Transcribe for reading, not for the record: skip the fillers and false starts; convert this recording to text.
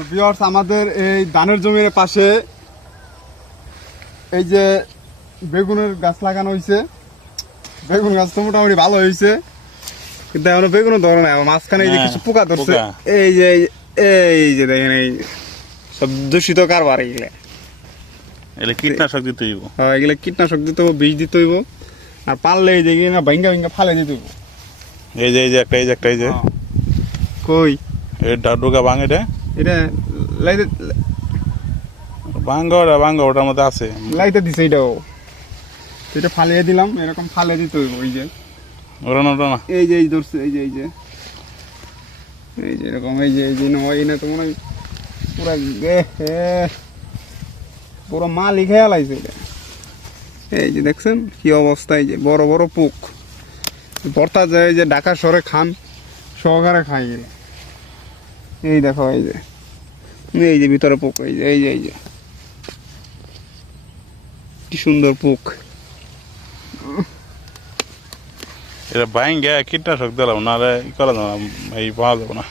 তো ভিউয়ার্স আমাদের এই ধানের জমির পাশে এই যে বেগুনের গাছ লাগানো হয়েছে। বেগুন গাছ তো মোটামুটি ভালো হয়েছে, কিন্তু এখনো বেগুনও ধরে নাই। মাঝখানে এই যে কিছু পোকা ধরছে, এই যে দেখেন এই সব দূষিত কারবার। এগুলো কীটনাশক দিতে হইব। হ্যাঁ, এগুলো কীটনাশক দিতে হইব, বীজ দিতে হইব, আর পারলে এই যে ভাঙ্গা ভাঙ্গা ফালে দিতে হইব। এই যে একটা কই এটা ডোকা ভাঙ, এটা লাইতে ভাঙ্গা ওটার মধ্যে আছে। লাইতে দিছে এটাও, এটা ফালিয়ে দিলাম, এরকম ফালে দিতে হইব। ওই যে ওটা না এই যে ধরছে, এই যে এরকম, এই যে নয় না তো মনে হয় পুরা পুরো মালই খেয়াল লাইছে এটা। এই যে দেখছেন কি অবস্থা, এই যে বড় বড় পোক ভর্তা যায়, যে ঢাকা শহরে খান সহকারে খাই গেলে। এই দেখো এই যে ভিতরে পোক, এই যে কি সুন্দর পোক। এটা ভাঙ্গা কীটনাশক দিলাম, নাহলে ই করা যাবে না, এই পাওয়া যাবে না।